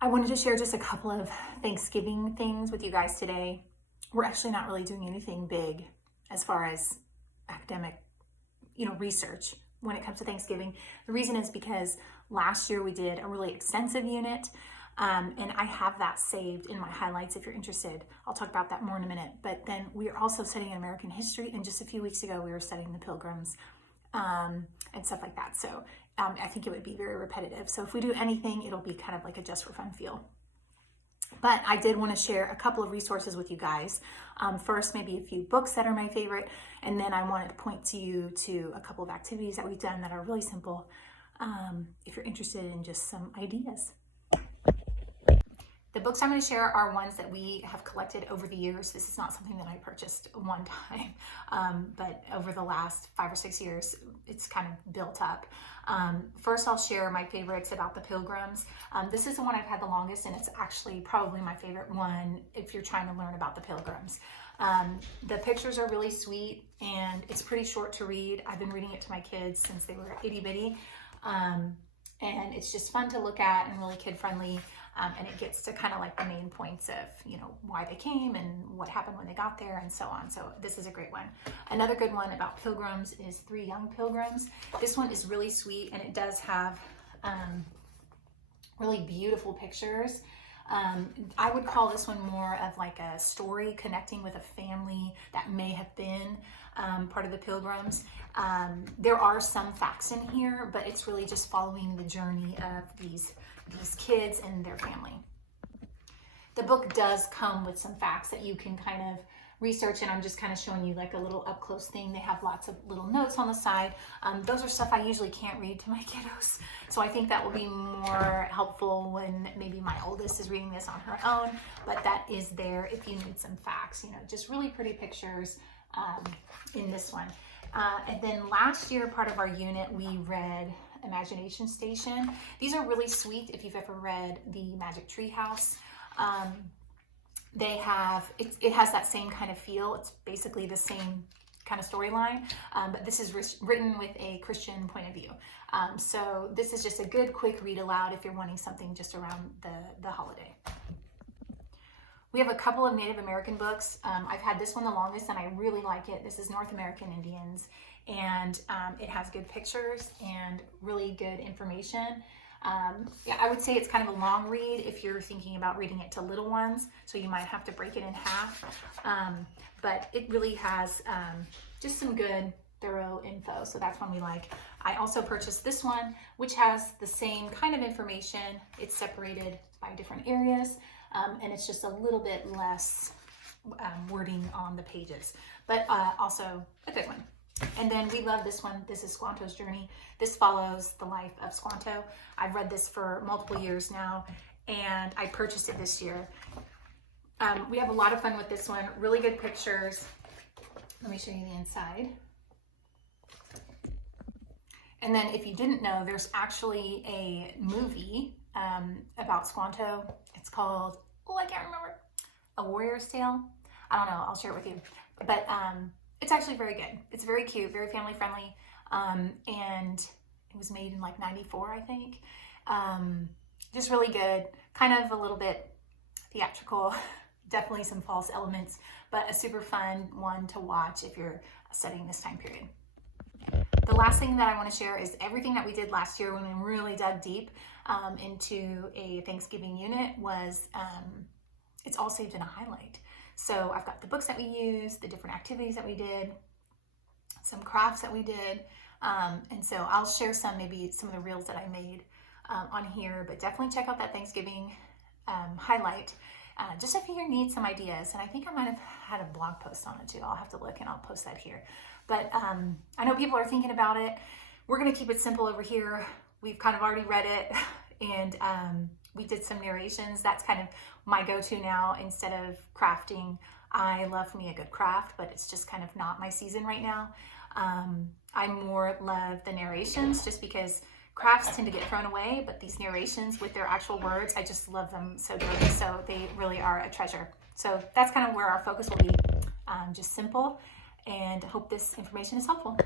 I wanted to share just a couple of Thanksgiving things with you guys today. We're actually not really doing anything big as far as academic, research when it comes to Thanksgiving. The reason is because last year we did a really extensive unit, and I have that saved in my highlights if you're interested. I'll talk about that more in a minute. But then we are also studying American history, and just a few weeks ago we were studying the Pilgrims and stuff like that. So I think it would be very repetitive. So if we do anything, it'll be kind of like a just for fun feel. But I did want to share a couple of resources with you guys. First, maybe a few books that are my favorite, and then I wanted to point to you to a couple of activities that we've done that are really simple if you're interested in just some ideas. The books I'm going to share are ones that we have collected over the years. This is not something that I purchased one time, but over the last 5 or 6 years, it's kind of built up. First, I'll share my favorites about the Pilgrims. This is the one I've had the longest, and it's actually probably my favorite one if you're trying to learn about the Pilgrims. The pictures are really sweet, and it's pretty short to read. I've been reading it to my kids since they were itty bitty, and it's just fun to look at and really kid-friendly. And it gets to kind of like the main points of, why they came and what happened when they got there and so on. So this is a great one. Another good one about pilgrims is Three Young Pilgrims. This one is really sweet, and it does have really beautiful pictures. I would call this one more of like a story connecting with a family that may have been part of the Pilgrims. There are some facts in here, but it's really just following the journey of these kids and their family. The book does come with some facts that you can kind of research, and I'm just kind of showing you like a little up close thing. They have lots of little notes on the side. Those are stuff I usually can't read to my kiddos, so I think that will be more helpful when maybe my oldest is reading this on her own, but that is there if you need some facts, just really pretty pictures in this one. And then last year, part of our unit, we read Imagination Station. These are really sweet if you've ever read The Magic Tree House. It has that same kind of feel. It's basically the same kind of storyline, but this is written with a Christian point of view. So this is just a good quick read aloud if you're wanting something just around the holiday. We have a couple of Native American books. I've had this one the longest, and I really like it. This is North American Indians, and it has good pictures and really good information. I would say it's kind of a long read if you're thinking about reading it to little ones, so you might have to break it in half. But it really has just some good, thorough info, so that's one we like. I also purchased this one, which has the same kind of information. It's separated by different areas, and it's just a little bit less wording on the pages, but also a good one. And then we love this one. This is Squanto's Journey. This follows the life of Squanto. I've read this for multiple years now, and I purchased it this year. We have a lot of fun with this one. Really good pictures. Let me show you the inside. And then if you didn't know, there's actually a movie about Squanto. It's called, I can't remember, A Warrior's Tale. I don't know, I'll share it with you. But it's actually very good. It's very cute, very family friendly. And it was made in like 94, I think. Just really good, kind of a little bit theatrical, definitely some false elements, but a super fun one to watch if you're studying this time period. The last thing that I want to share is everything that we did last year when we really dug deep into a Thanksgiving unit was, it's all saved in a highlight. So I've got the books that we used, the different activities that we did, some crafts that we did, and so I'll share maybe some of the reels that I made on here, but definitely check out that Thanksgiving highlight, just if you need some ideas. And I think I might have had a blog post on it too. I'll have to look and I'll post that here. But I know people are thinking about it. We're gonna keep it simple over here. We've kind of already read it, and we did some narrations. That's kind of my go-to now instead of crafting. I love me a good craft, but it's just kind of not my season right now. I more love the narrations just because crafts tend to get thrown away, but these narrations with their actual words, I just love them so dearly. So they really are a treasure. So that's kind of where our focus will be, just simple, and hope this information is helpful.